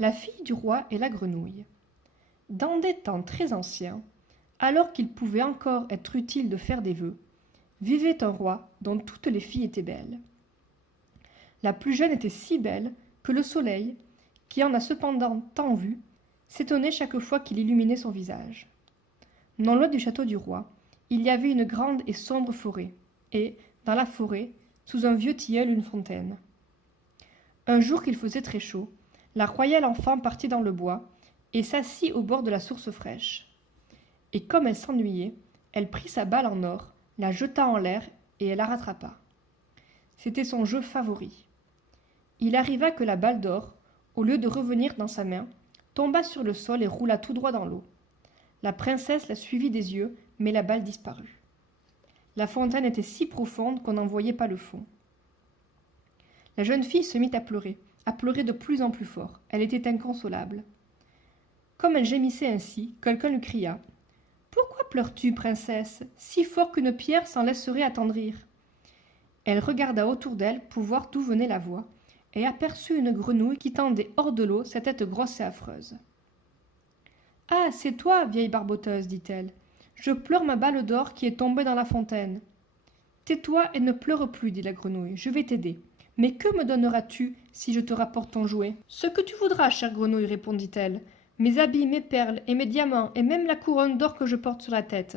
La fille du roi et la grenouille. Dans des temps très anciens, alors qu'il pouvait encore être utile de faire des vœux, vivait un roi dont toutes les filles étaient belles. La plus jeune était si belle que le soleil, qui en a cependant tant vu, s'étonnait chaque fois qu'il illuminait son visage. Non loin du château du roi, il y avait une grande et sombre forêt, et, dans la forêt, sous un vieux tilleul, une fontaine. Un jour qu'il faisait très chaud, la royale enfant partit dans le bois et s'assit au bord de la source fraîche. Et comme elle s'ennuyait, elle prit sa balle en or, la jeta en l'air et elle la rattrapa. C'était son jeu favori. Il arriva que la balle d'or, au lieu de revenir dans sa main, tomba sur le sol et roula tout droit dans l'eau. La princesse la suivit des yeux, mais la balle disparut. La fontaine était si profonde qu'on n'en voyait pas le fond. La jeune fille se mit à pleurer de plus en plus fort. Elle était inconsolable. Comme elle gémissait ainsi, quelqu'un lui cria « Pourquoi pleures-tu, princesse, si fort qu'une pierre s'en laisserait attendrir ?» Elle regarda autour d'elle pour voir d'où venait la voix, et aperçut une grenouille qui tendait hors de l'eau sa tête grosse et affreuse. « Ah, c'est toi, vieille barboteuse, dit-elle. Je pleure ma balle d'or qui est tombée dans la fontaine. »« Tais-toi et ne pleure plus, dit la grenouille, je vais t'aider. Mais que me donneras-tu si je te rapporte ton jouet ?»« Ce que tu voudras, chère grenouille, répondit-elle. Mes habits, mes perles et mes diamants, et même la couronne d'or que je porte sur la tête. »«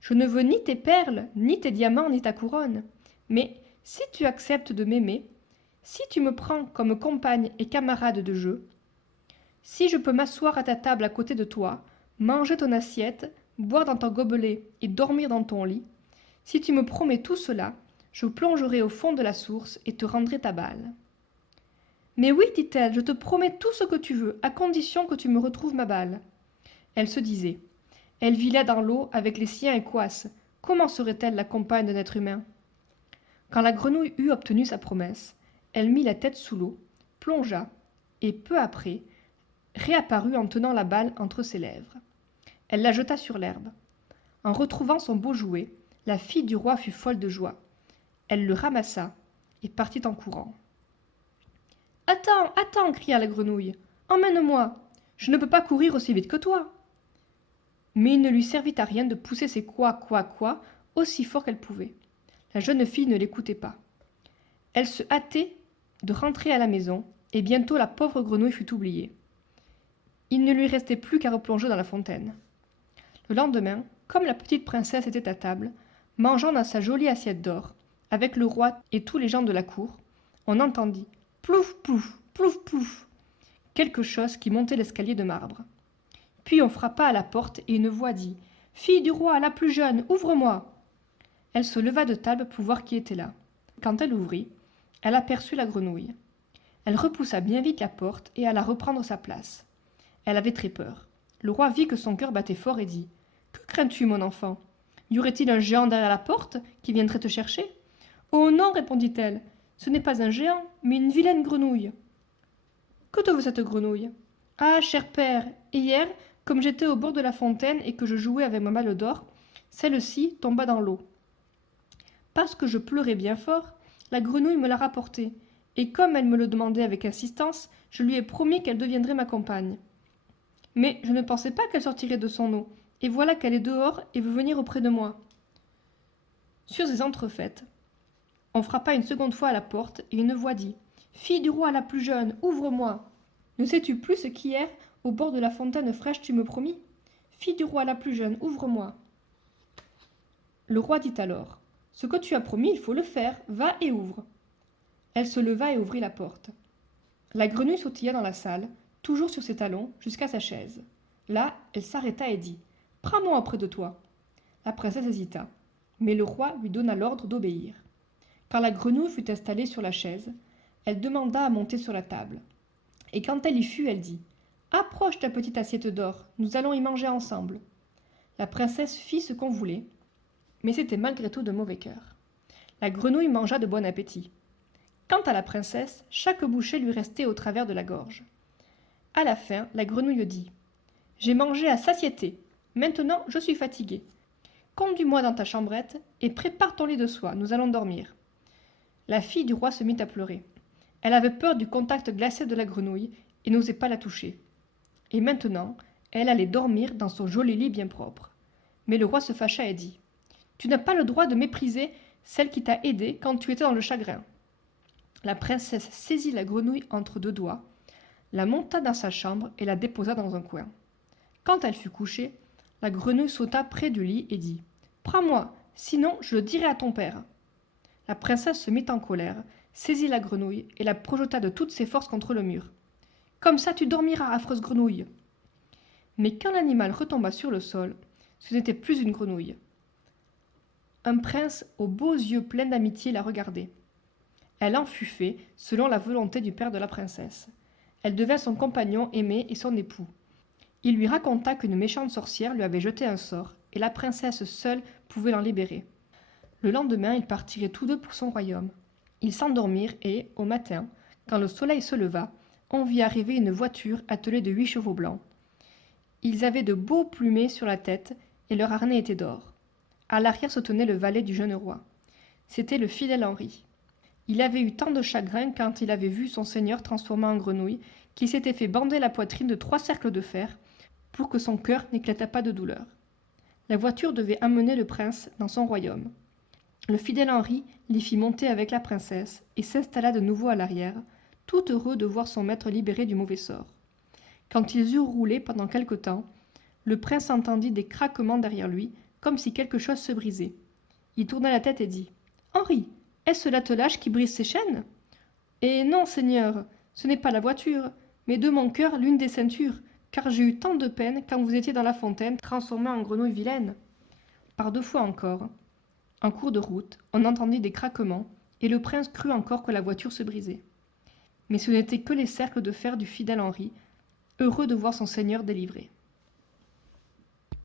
Je ne veux ni tes perles, ni tes diamants, ni ta couronne. Mais si tu acceptes de m'aimer, si tu me prends comme compagne et camarade de jeu, si je peux m'asseoir à ta table à côté de toi, manger ton assiette, boire dans ton gobelet et dormir dans ton lit, si tu me promets tout cela, je plongerai au fond de la source et te rendrai ta balle. »« Mais oui, dit-elle, je te promets tout ce que tu veux, à condition que tu me retrouves ma balle. » Elle se disait. Elle vit là dans l'eau avec les siens équasses. Comment serait-elle la compagne d'un être humain? Quand la grenouille eut obtenu sa promesse, elle mit la tête sous l'eau, plongea, et peu après, réapparut en tenant la balle entre ses lèvres. Elle la jeta sur l'herbe. En retrouvant son beau jouet, la fille du roi fut folle de joie. Elle le ramassa et partit en courant. « Attends, attends, cria la grenouille. Emmène-moi. Je ne peux pas courir aussi vite que toi. » Mais il ne lui servit à rien de pousser ses quoi aussi fort qu'elle pouvait. La jeune fille ne l'écoutait pas. Elle se hâtait de rentrer à la maison, et bientôt la pauvre grenouille fut oubliée. Il ne lui restait plus qu'à replonger dans la fontaine. Le lendemain, comme la petite princesse était à table, mangeant dans sa jolie assiette d'or, avec le roi et tous les gens de la cour, on entendit « plouf, plouf, plouf, plouf » quelque chose qui montait l'escalier de marbre. Puis on frappa à la porte et une voix dit « Fille du roi, la plus jeune, ouvre-moi » Elle se leva de table pour voir qui était là. Quand elle ouvrit, elle aperçut la grenouille. Elle repoussa bien vite la porte et alla reprendre sa place. Elle avait très peur. Le roi vit que son cœur battait fort et dit « Que crains-tu, mon enfant? Y aurait-il un géant derrière la porte qui viendrait te chercher ?»« Oh non, répondit-elle, ce n'est pas un géant, mais une vilaine grenouille. »« Que te veut cette grenouille ?»« Ah, cher père, hier, comme j'étais au bord de la fontaine et que je jouais avec ma balle d'or, celle-ci tomba dans l'eau. Parce que je pleurais bien fort, la grenouille me l'a rapportée, et comme elle me le demandait avec insistance, je lui ai promis qu'elle deviendrait ma compagne. Mais je ne pensais pas qu'elle sortirait de son eau, et voilà qu'elle est dehors et veut venir auprès de moi. » Sur ces entrefaites, on frappa une seconde fois à la porte, et une voix dit « Fille du roi la plus jeune, ouvre-moi. Ne sais-tu plus ce qu'hier, au bord de la fontaine fraîche, tu me promis? Fille du roi la plus jeune, ouvre-moi. » Le roi dit alors « Ce que tu as promis, il faut le faire, va et ouvre. » Elle se leva et ouvrit la porte. La grenouille sautilla dans la salle, toujours sur ses talons, jusqu'à sa chaise. Là, elle s'arrêta et dit « Prends-moi auprès de toi. » La princesse hésita, mais le roi lui donna l'ordre d'obéir. Quand la grenouille fut installée sur la chaise, elle demanda à monter sur la table. Et quand elle y fut, elle dit « Approche ta petite assiette d'or, nous allons y manger ensemble. » La princesse fit ce qu'on voulait, mais c'était malgré tout de mauvais cœur. La grenouille mangea de bon appétit. Quant à la princesse, chaque bouchée lui restait au travers de la gorge. À la fin, la grenouille dit « J'ai mangé à satiété. Maintenant, je suis fatiguée. Conduis-moi dans ta chambrette et prépare ton lit de soie, nous allons dormir. » La fille du roi se mit à pleurer. Elle avait peur du contact glacé de la grenouille et n'osait pas la toucher. Et maintenant, elle allait dormir dans son joli lit bien propre. Mais le roi se fâcha et dit « Tu n'as pas le droit de mépriser celle qui t'a aidé quand tu étais dans le chagrin. » La princesse saisit la grenouille entre deux doigts, la monta dans sa chambre et la déposa dans un coin. Quand elle fut couchée, la grenouille sauta près du lit et dit « Prends-moi, sinon je le dirai à ton père. » La princesse se mit en colère, saisit la grenouille et la projeta de toutes ses forces contre le mur. « Comme ça tu dormiras, affreuse grenouille !» Mais quand l'animal retomba sur le sol, ce n'était plus une grenouille. Un prince aux beaux yeux pleins d'amitié la regardait. Elle en fut fait selon la volonté du père de la princesse. Elle devint son compagnon aimé et son époux. Il lui raconta qu'une méchante sorcière lui avait jeté un sort, et la princesse seule pouvait l'en libérer. Le lendemain, ils partiraient tous deux pour son royaume. Ils s'endormirent et, au matin, quand le soleil se leva, on vit arriver une voiture attelée de 8 chevaux blancs. Ils avaient de beaux plumets sur la tête, et leur harnais était d'or. À l'arrière se tenait le valet du jeune roi. C'était le fidèle Henri. Il avait eu tant de chagrin quand il avait vu son seigneur transformé en grenouille qu'il s'était fait bander la poitrine de 3 cercles de fer pour que son cœur n'éclatât pas de douleur. La voiture devait amener le prince dans son royaume. Le fidèle Henri l'y fit monter avec la princesse et s'installa de nouveau à l'arrière, tout heureux de voir son maître libéré du mauvais sort. Quand ils eurent roulé pendant quelque temps, le prince entendit des craquements derrière lui, comme si quelque chose se brisait. Il tourna la tête et dit « Henri, est-ce l'attelage qui brise ses chaînes ?»« Eh non, seigneur, ce n'est pas la voiture, mais de mon cœur l'une des ceintures, car j'ai eu tant de peine quand vous étiez dans la fontaine, transformée en grenouille vilaine. » Par 2 fois encore, en cours de route, on entendit des craquements, et le prince crut encore que la voiture se brisait. Mais ce n'étaient que les cercles de fer du fidèle Henri, heureux de voir son seigneur délivré.